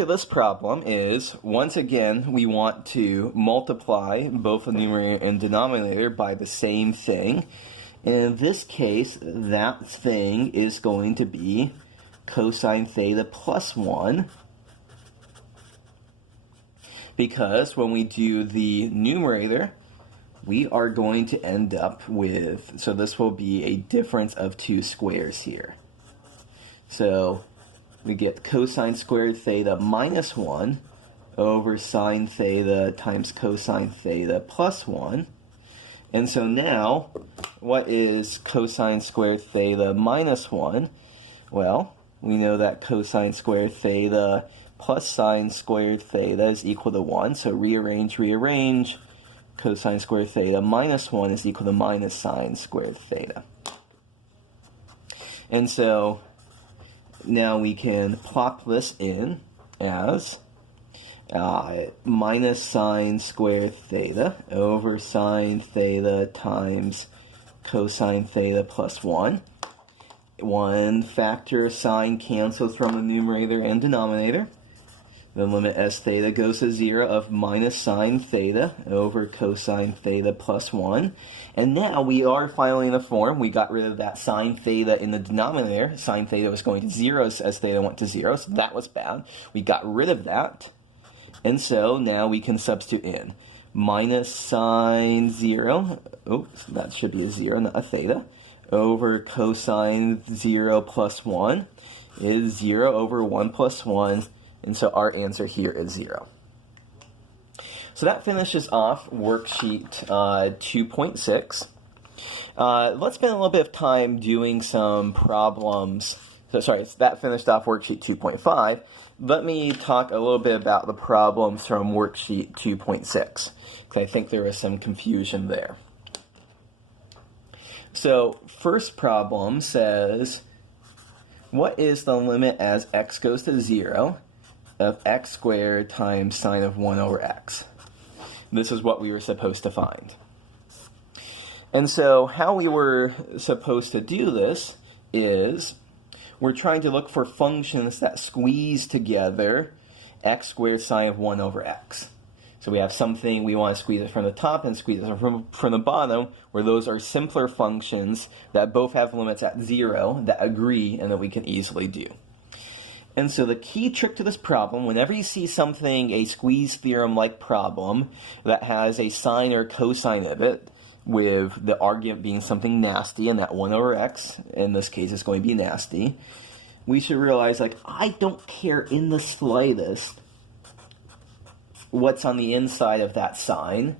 to this problem is, once again, we want to multiply both the numerator and denominator by the same thing. And in this case, that thing is going to be cosine theta plus 1. Because when we do the numerator, we are going to end up with, so this will be a difference of 2 squares here. So we get cosine squared theta minus 1 over sine theta times cosine theta plus 1. And so now, what is cosine squared theta minus 1? Well, we know that cosine squared theta plus sine squared theta is equal to 1. So rearrange. Cosine squared theta minus 1 is equal to minus sine squared theta. And so now we can plop this in as minus sine squared theta over sine theta times cosine theta plus 1. One factor sine cancels from the numerator and denominator. The limit s theta goes to 0 of minus sine theta over cosine theta plus 1. And now we are finally in the form. We got rid of that sine theta in the denominator. Sine theta was going to 0 as theta went to 0, so that was bad. We got rid of that. And so now we can substitute in minus sine 0, oops, that should be a 0, not a theta, over cosine 0 plus 1 is 0 over 1 plus 1. And so our answer here is 0. So that finishes off worksheet 2.6. Let's spend a little bit of time doing some problems. So sorry, that finished off worksheet 2.5. Let me talk a little bit about the problems from worksheet 2.6, because I think there was some confusion there. So first problem says, what is the limit as x goes to 0 of x squared times sine of 1 over x? This is what we were supposed to find. And so how we were supposed to do this is we're trying to look for functions that squeeze together x squared sine of 1 over x. So we have something, we want to squeeze it from the top and squeeze it from the bottom, where those are simpler functions that both have limits at 0 that agree and that we can easily do. And so the key trick to this problem, whenever you see something, a squeeze theorem-like problem, that has a sine or cosine of it, with the argument being something nasty, and that 1 over x, in this case, is going to be nasty, we should realize, like, I don't care in the slightest what's on the inside of that sine.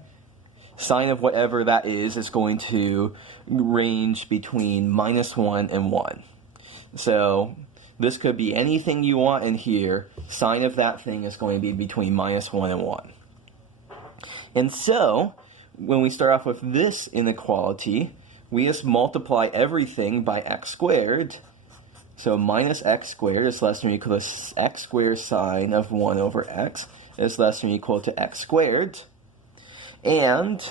Sine of whatever that is going to range between minus 1 and 1. So this could be anything you want in here. Sine of that thing is going to be between minus 1 and 1. And so, when we start off with this inequality, we just multiply everything by x squared. So minus x squared is less than or equal to x squared sine of 1 over x is less than or equal to x squared. And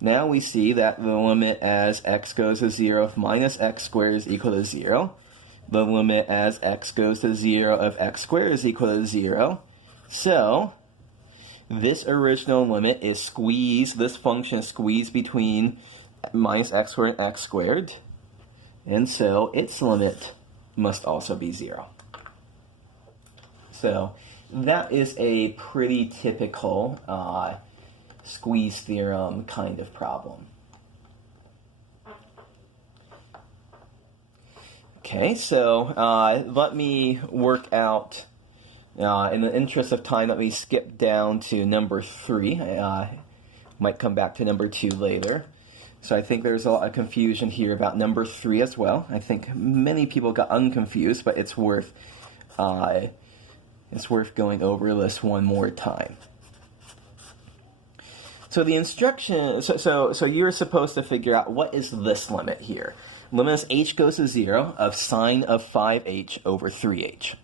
now we see that the limit as x goes to 0 of minus x squared is equal to 0. The limit as x goes to 0 of x squared is equal to 0. So this original limit is squeezed, this function is squeezed between minus x squared and x squared. And so its limit must also be 0. So that is a pretty typical squeeze theorem kind of problem. Okay, so let me work out, in the interest of time, let me skip down to number 3. I might come back to number 2 later. So I think there's a lot of confusion here about number 3 as well. I think many people got unconfused, but it's worth going over this one more time. So the instruction, so you're supposed to figure out what is this limit here. Limit as h goes to 0 of sine of 5h over 3h.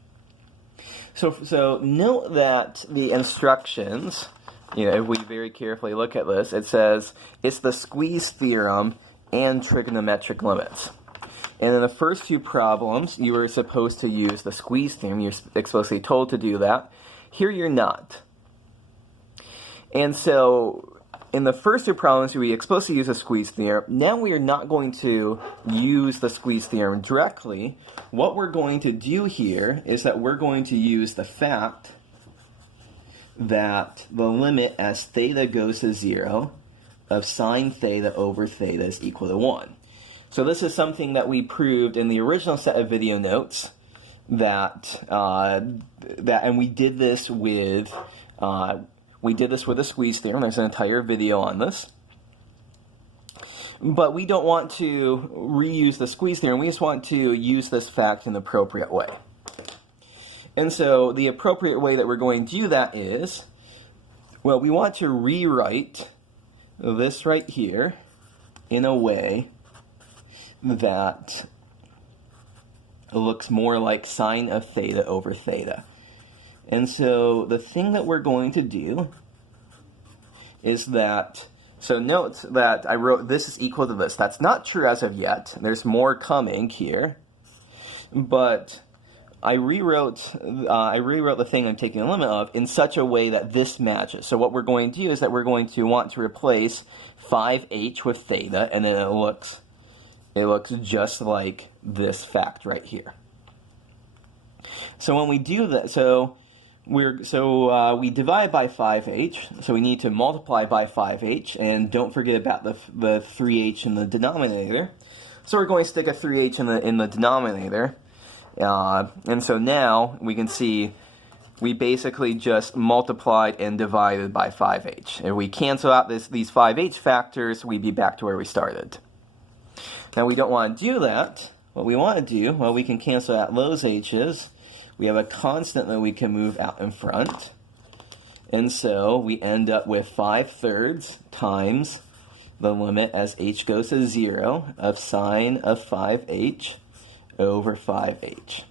So note that the instructions, if we very carefully look at this, it says it's the squeeze theorem and trigonometric limits. And in the first 2 problems, you were supposed to use the squeeze theorem. You're explicitly told to do that. Here you're not. And so in the first two problems, we explicitly use the squeeze theorem. Now we are not going to use the squeeze theorem directly. What we're going to do here is that we're going to use the fact that the limit as theta goes to 0 of sine theta over theta is equal to 1. So this is something that we proved in the original set of video notes and we did this with the squeeze theorem. There's an entire video on this. But we don't want to reuse the squeeze theorem. We just want to use this fact in an appropriate way. And so the appropriate way that we're going to do that is, well, we want to rewrite this right here in a way that looks more like sine of theta over theta. And so the thing that we're going to do is that, so note that I wrote this is equal to this. That's not true as of yet. There's more coming here. But I rewrote the thing I'm taking the limit of in such a way that this matches. So what we're going to do is that we're going to want to replace 5h with theta, and then it looks just like this fact right here. So when we do that, we divide by 5h, so we need to multiply by 5h, and don't forget about the 3h in the denominator. So we're going to stick a 3h in the denominator, and so now we can see we basically just multiplied and divided by 5h. If we cancel out these 5h factors, we'd be back to where we started. Now we don't want to do that. What we want to do, well, we can cancel out those h's. We have a constant that we can move out in front. And so we end up with 5/3 times the limit as h goes to 0 of sine of 5h over 5h.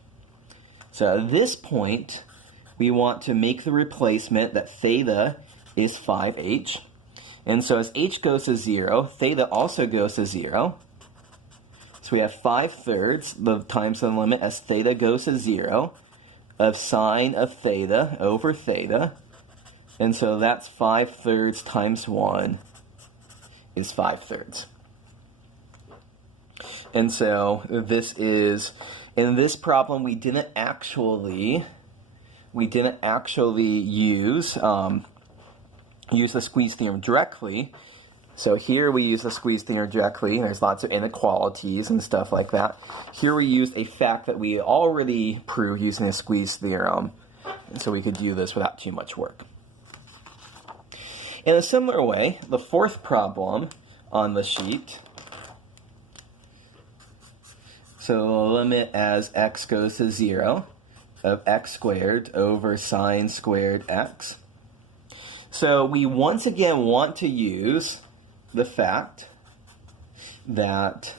So at this point, we want to make the replacement that theta is 5h. And so as h goes to 0, theta also goes to 0. So we have 5/3 times the limit as theta goes to 0 of sine of theta over theta. And so that's 5/3 times 1 is 5/3. And so this is, in this problem, we didn't actually use the squeeze theorem directly. So here we use the squeeze theorem directly. There's lots of inequalities and stuff like that. Here we use a fact that we already proved using the squeeze theorem, and so we could do this without too much work. In a similar way, the fourth problem on the sheet, so the limit as x goes to 0 of x squared over sine squared x. So we once again want to use the fact that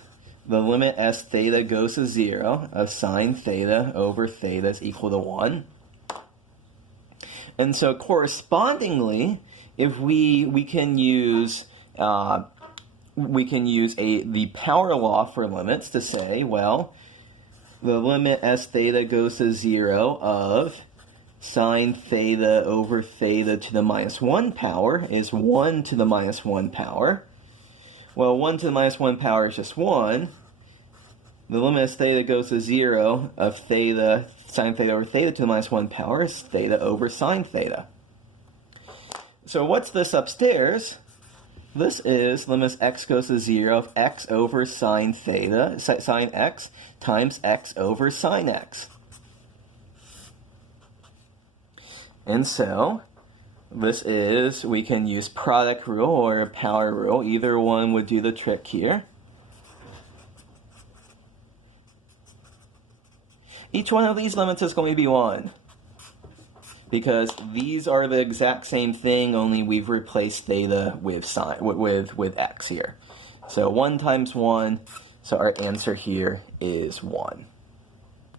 the limit as theta goes to 0 of sine theta over theta is equal to 1. And so correspondingly, if we can use the power law for limits to say, well, the limit as theta goes to 0 of sine theta over theta to the minus 1 power is 1 to the minus 1 power. Well, 1 to the minus 1 power is just 1. The limit as theta goes to 0 of theta, sine theta over theta to the minus 1 power is theta over sine theta. So what's this upstairs? This is limit as x goes to 0 of x over sine theta, sine x, times x over sine x. And so, this is, we can use product rule or power rule. Either one would do the trick here. Each one of these limits is going to be 1. Because these are the exact same thing, only we've replaced theta with sine, with x here. So 1 times 1, so our answer here is 1.